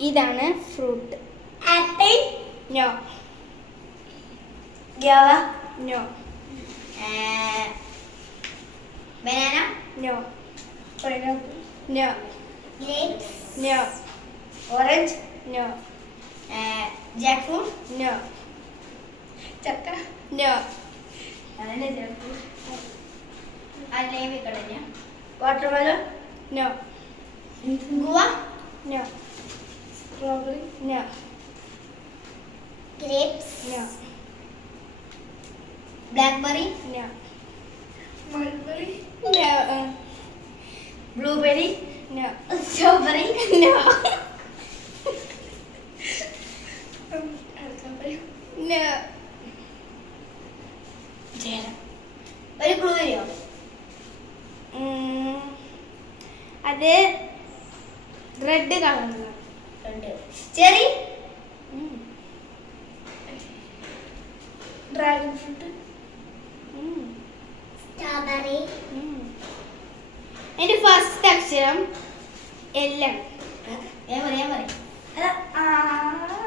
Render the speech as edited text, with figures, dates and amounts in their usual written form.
ഇതാണ് fruit. Apple. No. Guava. No. Banana. No. Pineapple. No. Grapes. No. Orange. No. Jackfruit. No. ചക്ക. നോ. അതന്നെ jackfruit. അല്ലേ watermelon. No. Guava. No. Strawberry. No. Grapes. No. Blackberry. No. Mulberry. No. Blueberry. No. Strawberry. No. No. ഒരു clue തരുമോ? അത് red കളറുള്ള. Cherry. Dragon fruit. Strawberry. എൻ്റെ first അക്ഷരം എല്ലാണ്. ഞാൻ പറയാം.